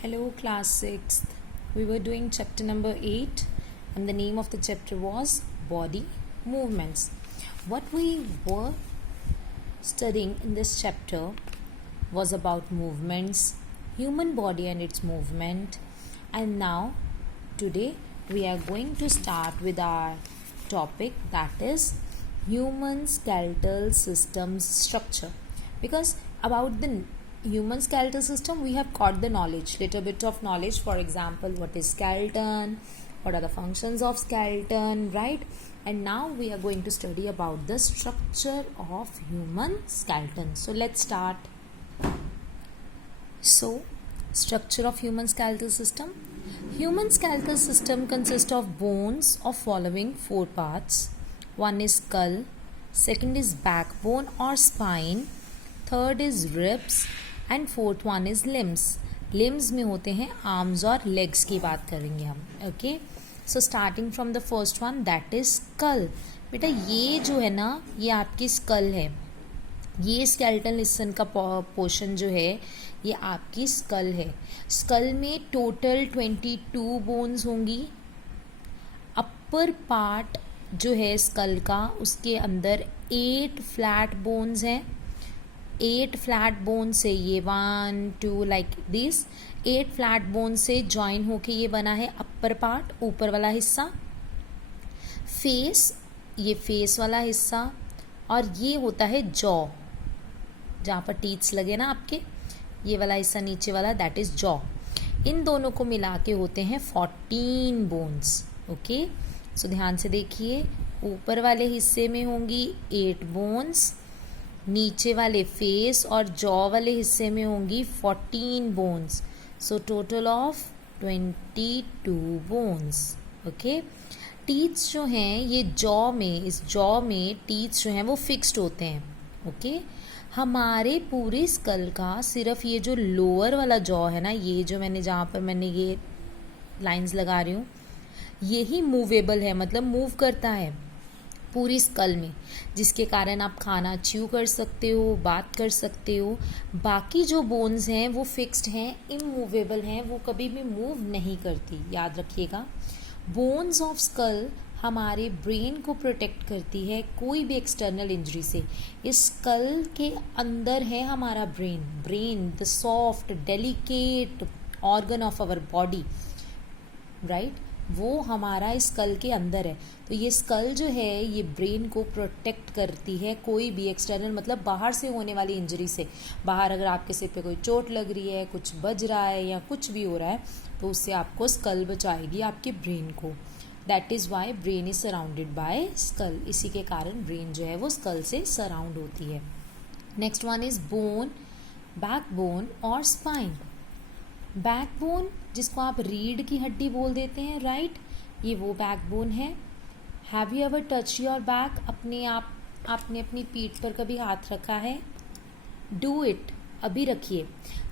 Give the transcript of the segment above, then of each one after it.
Hello, class 6th. We were doing chapter number 8, and the name of the chapter was Body Movements. What we were studying in this chapter was about movements, human body and its movement. And now, today, we are going to start with our topic, that is human skeletal systems structure. Because about the human skeletal system we have got the knowledge, little bit of knowledge. For example, what is skeleton, what are the functions of skeleton, right? And now we are going to study about the structure of human skeleton. So let's start. So structure of human skeletal system. Human skeletal system consists of bones of following four parts. One is skull, second is backbone or spine, third is ribs and fourth one is limbs. Limbs में होते हैं arms और legs की बात करेंगे हम. Okay, so starting from the first one, that is skull. बेटा ये जो है ना, ये आपकी स्कल है. ये स्केलेटल लिसन का पोर्शन जो है ये आपकी स्कल है. स्कल में टोटल 22 बोन्स होंगी. अपर पार्ट जो है स्कल का, उसके अंदर 8 फ्लैट बोन्स हैं. 8 फ्लैट बोन से ये 1 2 लाइक दिस 8 फ्लैट बोन से ज्वाइन होके ये बना है अपर पार्ट, ऊपर वाला हिस्सा. फेस, ये फेस वाला हिस्सा, और ये होता है जॉ, जहाँ पर टीथ्स लगे ना आपके, ये वाला हिस्सा नीचे वाला, दैट इज जॉ. इन दोनों को मिला के होते हैं 14 बोन्स. ओके, सो ध्यान से देखिए, ऊपर वाले हिस्से में होंगी 8 बोन्स, नीचे वाले फेस और जॉ वाले हिस्से में होंगी 14 bones. So total of 22 bones. Okay, teeths जो हैं ये जॉ में, इस जॉ में टीथ्स जो हैं वो फिक्स्ड होते हैं. ओके, हमारे पूरे स्कल का सिर्फ ये जो लोअर वाला जॉ है ना, ये जो मैंने जहाँ पर मैंने ये लाइंस लगा रही हूँ, यही मूवेबल है, मतलब मूव करता है पूरी स्कल में, जिसके कारण आप खाना च्यू कर सकते हो, बात कर सकते हो. बाकी जो बोन्स हैं वो फिक्स्ड हैं, इमूवेबल हैं, वो कभी भी मूव नहीं करती. याद रखिएगा, बोन्स ऑफ स्कल हमारे ब्रेन को प्रोटेक्ट करती है कोई भी एक्सटर्नल इंजरी से. इस स्कल के अंदर है हमारा brain. Brain the soft delicate organ of our body, right, वो हमारा इस स्कल के अंदर है. तो ये स्कल जो है ये ब्रेन को प्रोटेक्ट करती है कोई भी एक्सटर्नल, मतलब बाहर से होने वाली इंजरी से. बाहर अगर आपके सिर पे कोई चोट लग रही है, कुछ बज रहा है या कुछ भी हो रहा है, तो उससे आपको स्कल बचाएगी आपके ब्रेन को. That is why brain is surrounded by skull. इसी के कारण ब्रेन जो है वो स्कल से सराउंड होती है. Next one is bone, backbone और स्पाइन. बैकबोन जिसको आप रीढ़ की हड्डी बोल देते हैं, राइट, ये वो बैकबोन है. Have you ever touch your back? आपने अपनी पीठ पर कभी हाथ रखा है? डू इट, अभी रखिए.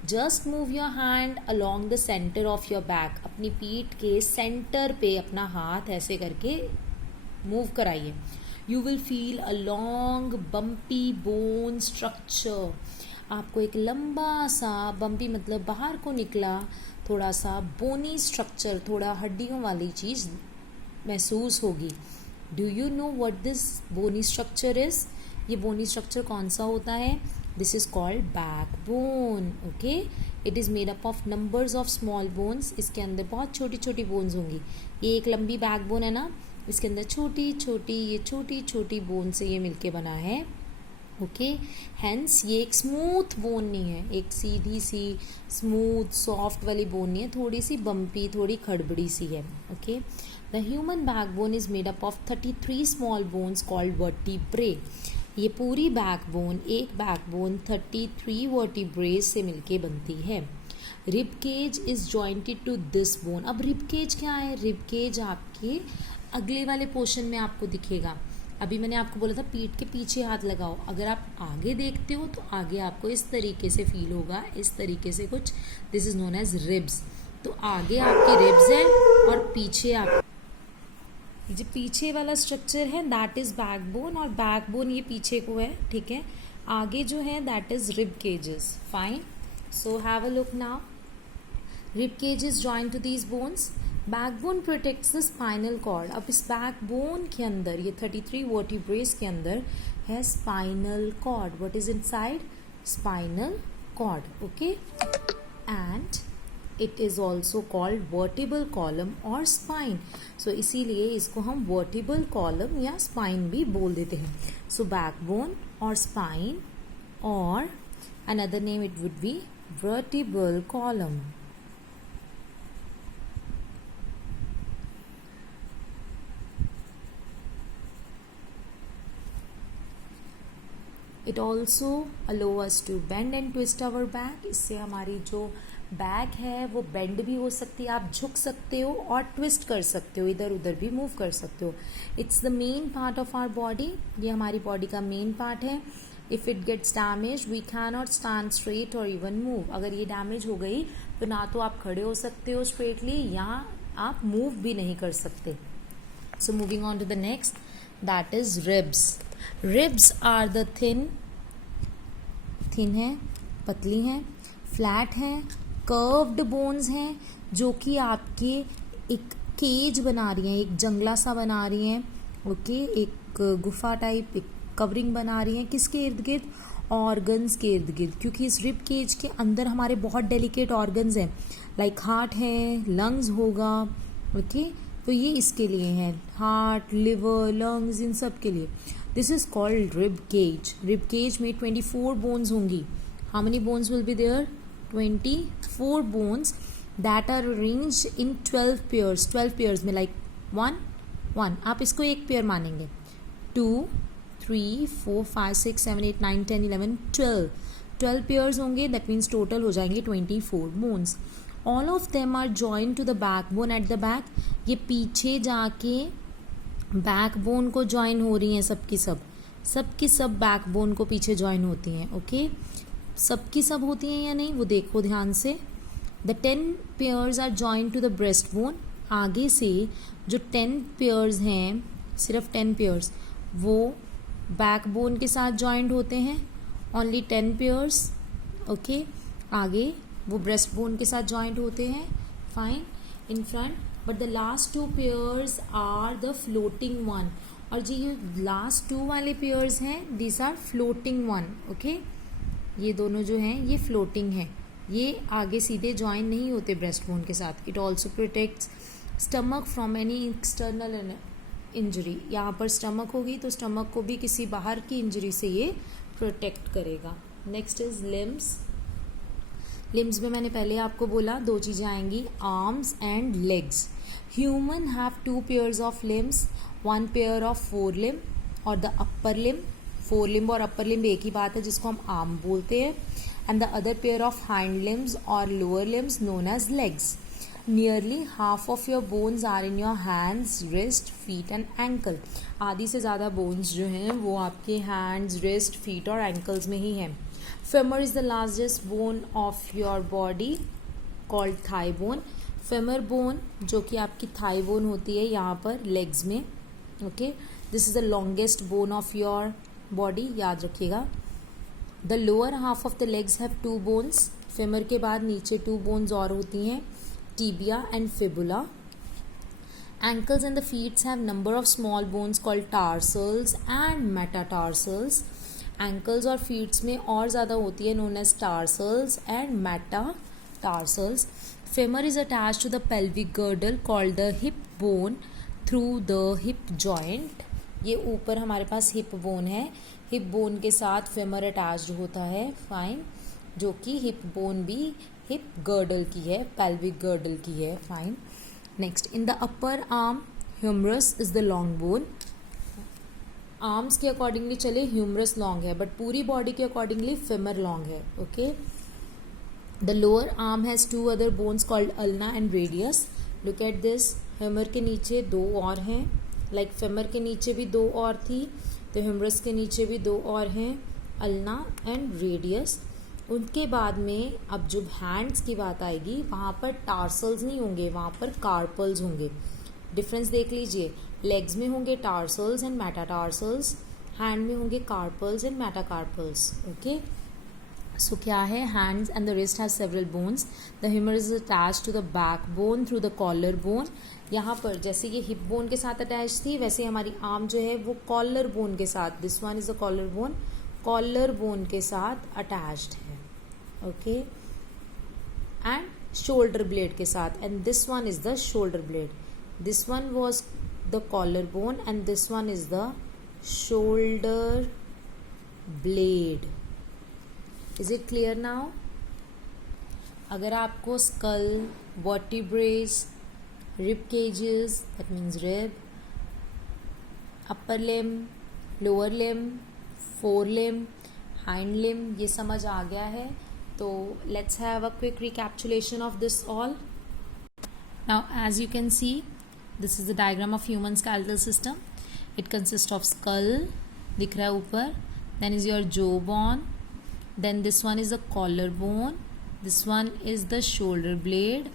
Just move your hand along the centre of your back. अपनी पीठ के सेंटर पे अपना हाथ ऐसे करके मूव कराइए. You will feel a long bumpy bone structure. आपको एक लंबा सा, बम्पी मतलब बाहर को निकला, थोड़ा सा बोनी स्ट्रक्चर, थोड़ा हड्डियों वाली चीज़ महसूस होगी. Do you know what this bony structure is? ये बोनी स्ट्रक्चर कौन सा होता है? This is called backbone. Okay, it is made up of numbers of small bones. इसके अंदर बहुत छोटी छोटी बोन्स होंगी. ये एक लंबी बैकबोन है ना, इसके अंदर छोटी छोटी बोन से ये मिलके बना है. ओके, हैंस ये एक स्मूथ बोन नहीं है, एक सीधी सी स्मूथ सॉफ्ट वाली बोन नहीं है, थोड़ी सी बम्पी, थोड़ी खड़बड़ी सी है. Okay, the human backbone is made up of 33 small bones called vertebrae. ये पूरी बैकबोन, एक बैकबोन 33 वर्टिब्रेज से मिलके बनती है. Rib cage is jointed to this bone. अब रिब केज क्या है? रिब केज आपके अगले वाले पोर्शन में आपको दिखेगा. अभी मैंने आपको बोला था पीठ के पीछे हाथ लगाओ. अगर आप आगे देखते हो तो आगे आपको इस तरीके से फील होगा, इस तरीके से कुछ. This is known as ribs. तो आगे आपके रिब्स हैं और पीछे आप, जो पीछे वाला स्ट्रक्चर है दैट इज बैकबोन, और बैकबोन ये पीछे को है, ठीक है. आगे जो है that is rib cages. Fine, so have a look now. Rib cage is joint to these bones. Backbone protects the spinal cord. अब इस बैकबोन के अंदर, ये 33 वर्टिब्रेस के अंदर है spinal cord. What is inside? Spinal cord. Okay, and it is also called vertebral column और spine. So इसीलिए इसको हम वर्टिबल कॉलम या स्पाइन भी बोल देते हैं. सो बैकबोन और स्पाइन, और another name it would be vertebral column. It also allow us to bend and twist our back. इससे हमारी जो बैक है वो बेंड भी हो सकती है, आप झुक सकते हो और ट्विस्ट कर सकते हो, इधर उधर भी मूव कर सकते हो. It's the main part of our body. ये हमारी बॉडी का मेन पार्ट है. If it gets damage we can not stand straight और इवन मूव. अगर ये डैमेज हो गई तो ना तो आप खड़े हो सकते हो स्ट्रेटली, या आप मूव भी नहीं कर सकते. So moving on to the next, that is ribs. Ribs are the thin है, पतली हैं, फ्लैट हैं, कर्व्ड बोन्स हैं, जो कि आपके एक केज बना रही हैं, एक जंगला सा बना रही हैं. ओके, एक गुफा टाइप, एक कवरिंग बना रही हैं. किसके इर्द गिर्द? ऑर्गन्स के इर्द गिर्द. क्योंकि इस रिब केज के अंदर हमारे बहुत डेलिकेट ऑर्गन्स हैं, लाइक हार्ट है, लंग्स होगा. ओके, तो ये इसके लिए हैं, हार्ट, लिवर, लंग्स, इन सब के लिए. This is called rib cage. Rib cage में 24 बोन्स होंगी. How many bones will be there? 24 bones that are arranged in 12 pairs. 12 pairs में लाइक 1, आप इसको एक पेयर मानेंगे. 2, 3, 4, 5, 6, 7, 8, 9, 10, 11, 12 पेयर्स होंगे. दैट मीन्स टोटल हो जाएंगे 24 bones. All of them are join to the backbone at the back. ये पीछे जाके बैकबोन को ज्वाइन हो रही हैं. सबकी सब बैकबोन को पीछे ज्वाइन होती हैं. ओके, सबकी सब होती हैं या नहीं वो देखो ध्यान से. The 10 pairs are join to the breast bone. आगे से जो 10 पेयर्स हैं, सिर्फ 10 पेयर्स, वो बैकबोन के साथ जॉइंट होते हैं. Only 10 pairs. ओके, आगे वो ब्रेस्ट बोन के साथ जॉइंट होते हैं. Fine, in front. But the last 2 pairs are the floating one. और जो ये लास्ट 2 वाले पेयर्स हैं, this are floating one. Okay, ये दोनों जो हैं ये फ्लोटिंग है. ये आगे सीधे ज्वाइन नहीं होते ब्रेस्ट बोन के साथ. It also protects stomach from any external injury. यहाँ पर स्टमक होगी तो स्टमक को भी किसी बाहर की इंजरी से ये प्रोटेक्ट करेगा. Next is limbs. लिम्स में मैंने पहले आपको बोला 2 चीज़ें आएंगी, arms and legs. Human have 2 pairs of limbs, 1 pair of fore limb और the upper limb. Fore limb और अपर लिम्ब एक ही बात है, जिसको हम आर्म बोलते हैं. And the other pair of hind limbs और lower limbs known as legs. Nearly half of your bones are in your hands, wrist, feet and ankle. आधी से ज़्यादा बोन्स जो हैं वो आपके हैंड्स, रिस्ट, फीट और एंकल्स में ही हैं. Femur is the largest bone of your body called thigh bone. Femur bone जो कि आपकी थाई बोन होती है यहाँ पर लेग्स में. Okay, this is the longest bone of your body, याद रखिएगा. The lower half of the legs have 2 bones. Femur के बाद नीचे 2 बोन्स और होती हैं, tibia and fibula. Ankles and the feet have number of small bones called tarsals and metatarsals. Ankles और feet में और ज़्यादा होती है, known as tarsals and metatarsals. Femur is attached to the pelvic girdle called the hip bone through the hip joint. ये ऊपर हमारे पास hip bone है, hip bone के साथ femur attached होता है. फाइन, जो कि hip bone भी hip girdle की है, pelvic girdle की है. Fine. Next, in the upper arm humerus is the long bone. Arms के अकॉर्डिंगली चले ह्यूमरस लॉन्ग है, बट पूरी बॉडी के अकॉर्डिंगली फेमर लॉन्ग है. Okay, the lower arm has 2 other bones called ulna and radius. Look at this, femur के नीचे 2 और हैं, लाइक फेमर के नीचे भी 2 और थी, तो ह्यूमरस के नीचे भी 2 और हैं, अल्ना एंड रेडियस. उनके बाद में अब जब हैंड्स की बात आएगी, वहाँ पर टार्सल्स नहीं होंगे, वहाँ पर कार्पल्स होंगे. डिफरेंस देख लीजिए, लेग्स में होंगे टार्सल्स एंड मेटाटार्सल्स, हैंड में होंगे carpals and metacarpals. Okay, so क्या है, hands and the wrist have several bones, the humerus is attach to the back bone through the collar bone. यहाँ पर जैसे ये हिप बोन के साथ अटैच थी, वैसे हमारी आर्म जो है वो कॉलर बोन के साथ, this one is the collar bone के साथ अटैच्ड है, ओके, एंड शोल्डर ब्लेड के साथ, and this one is the shoulder blade, this one was the collar bone and this one is the shoulder blade. Is it clear now? अगर आपको skull, vertebrae, rib cages, that means rib, upper limb, lower limb, fore limb, hind limb, ये समझ आ गया है, तो let's have a quick recapitulation of this all. Now as you can see, this is the diagram of human skeletal system. It consists of skull, दिख रहा है ऊपर, then is your jawbone, then this one is the collarbone, this one is the shoulder blade,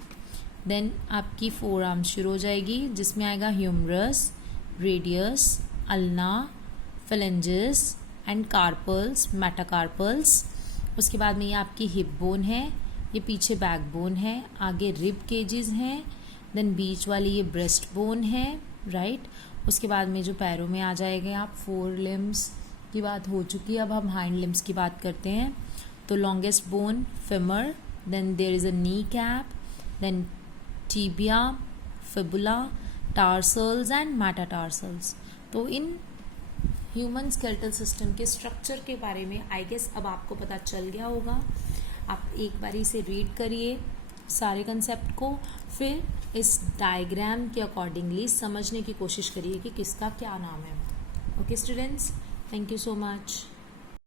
then आपकी forearm शुरू हो जाएगी जिसमें आएगा humerus, radius, ulna, phalanges and carpals, metacarpals. उसके बाद में ये आपकी हिप बोन है, ये पीछे बैक बोन है, आगे रिब केजेस हैं, देन बीच वाली ये ब्रेस्ट बोन है, राइट. उसके बाद में जो पैरों में आ जाएंगे आप, फोर लिम्स की बात हो चुकी है, अब हम हाइंड लिम्स की बात करते हैं. तो longest bone femur, then there is a knee cap, then tibia, fibula, tarsals and metatarsals. तो इन ह्यूमन स्केलेटल सिस्टम के स्ट्रक्चर के बारे में आई गेस अब आपको पता चल गया होगा. आप एक बार इसे रीड करिए सारे कंसेप्ट को, फिर इस डायग्राम के अकॉर्डिंगली समझने की कोशिश करिए कि किसका क्या नाम है. Okay students, thank you so much.